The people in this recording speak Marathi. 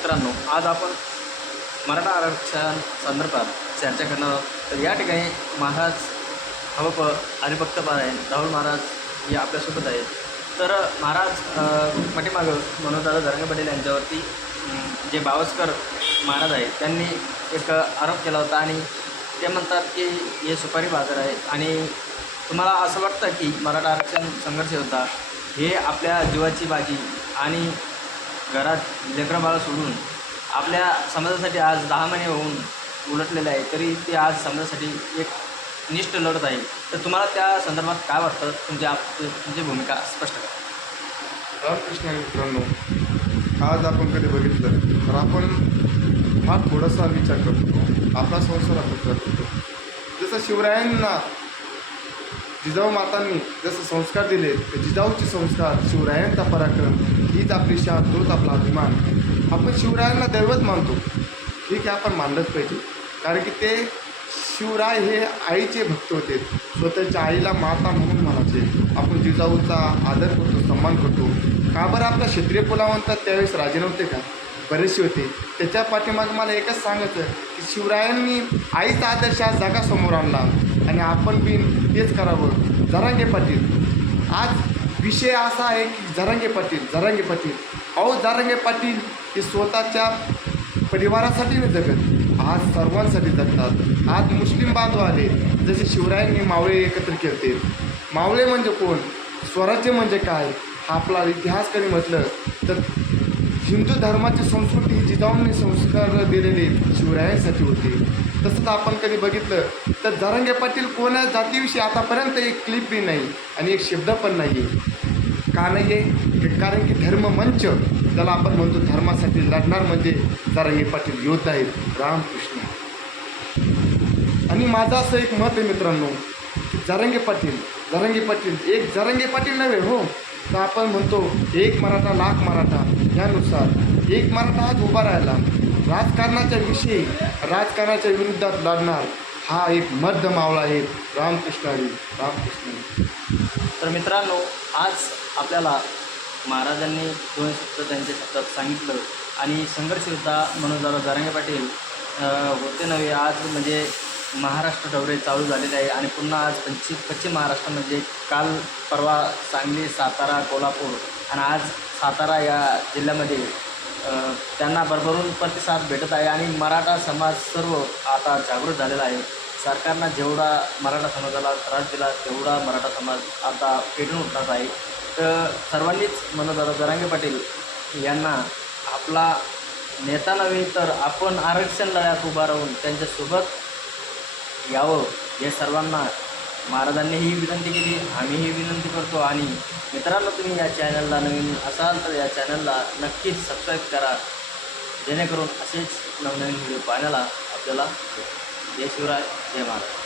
मित्रांनो आज आपण मराठा आरक्षण संदर्भात चर्चा करणार आहोत. तर या ठिकाणी महाराज हवप हरिभक्तपारायण राहुल महाराज हे आपल्यासोबत आहेत. तर महाराज पाठीमागं मनोजदादा धरंगे पटेल यांच्यावरती जे बावस्कर महाराज आहेत त्यांनी एक आरोप केला होता आणि ते म्हणतात की हे सुपारी बाजार आहे आणि तुम्हाला असं वाटतं की मराठा आरक्षण संघर्ष होता हे आपल्या जीवाची बाजी आणि घरात लेकरं बाळं सोडून आपल्या समाजासाठी आज दहा महिने होऊन उलटलेले आहे तरी ते आज समाजासाठी एक निष्ठ लढत आहे. तर तुम्हाला त्या संदर्भात काय वाटतं? तुमच्या तुमची भूमिका स्पष्ट करा. रामकृष्ण मित्रांनो आज आपण कधी बघितलं तर आपण हा थोडासा विचार करतो आपला संसार आपण करतो. जसं शिवरायांना जिजाऊ मातांनी जसं संस्कार दिले तर जिजाऊचे संस्कार शिवरायांचा पराक्रम हीच आपली शान तोच आपला अभिमान. आपण शिवरायांना दैवत मानतो. ठीक आहे आपण मानलंच पाहिजे. कारण की ते शिवराय हे आईचे भक्त होते. स्वतःच्या आईला माता म्हणून म्हणायचे. आपण जिजाऊचा आदर करतो सन्मान करतो. का बरं आपला क्षत्रिय कुलावंत त्यावेळेस राजे नव्हते का? बरेचसे होते. त्याच्या पाठीमागे मला एकच सांगायचं की शिवरायांनी आईचा आदर्श हा जगासमोर आणला. आणि आपण बी तेच करावं. जरांगे पाटील. आज विषय असा आहे की जरांगे पाटील जरांगे पाटील. अहो जरांगे पाटील हे स्वतःच्या परिवारासाठी नाही जगत. आज सर्वांसाठी जगतात. आज मुस्लिम बांधव आले. जसे शिवरायांनी मावळे एकत्र केले मावळे म्हणजे कोण? स्वराज्य म्हणजे काय? हा आपला इतिहास कधी म्हटलं तर हिंदू धर्माची संस्कृती ही जिजाऊंनी संस्कार दिलेले शिवरायांसाठी होते तसंच आपण कधी बघितलं तर धरंगे पाटील कोणा जातीविषयी आतापर्यंत एक क्लिप बी नाही आणि एक शब्द पण नाही आहे का नाही आहे कारण की धर्म मंच त्याला आपण म्हणतो धर्मासाठी लढणार म्हणजे जरांगे पाटील योद्धा आहेत रामकृष्ण. आणि माझं असं एक मत आहे मित्रांनो जारंगे पाटील जारंगे पाटील एक जरंगे पाटील नव्हे हो तर आपण म्हणतो एक मराठा लाख मराठा यानुसार. एक मराठा आज उभा राहिला. राजकारणाच्या विषयी राजकारणाच्या विरुद्धात लढणार हा एक मध्य मावळा आहे रामकृष्णारी रामकृष्ण. तर मित्रांनो आज आपल्याला महाराजांनी दोन शब्द त्यांच्या शब्दात सांगितलं आणि संघर्ष योद्धा म्हणून जरा पाटील होते नव्हे. आज म्हणजे महाराष्ट्र दौरे चालू झालेले आहे आणि पुन्हा आज पश्चिम पश्चिम महाराष्ट्रामध्ये म्हणजे काल परवा सांगली सातारा कोल्हापूर आणि आज सातारा या जिल्ह्यामध्ये त्यांना भरभरून प्रतिसाद भेटत आहे आणि मराठा समाज सर्व आता जागृत झालेला आहे. सरकारनं जेवढा मराठा समाजाला त्रास दिला तेवढा मराठा समाज आता पेटून उठत आहे. तर सर्वांनीच मनोदादा जरांगे पाटील यांना आपला नेता नव्हे तर आपण आरक्षण लढ्यात उभा राहून त्यांच्यासोबत यावं हे सर्वांना महाराजांनी ही विनंती केली आम्हीही विनंती करतो. आणि मित्रांनो तुम्ही या चॅनलला नवीन असाल तर या चॅनलला नक्कीच सबस्क्राईब करा. जेणेकरून असेच नवनवीन व्हिडिओ पाहण्याला आपल्याला जय शिवराय जय महाराज.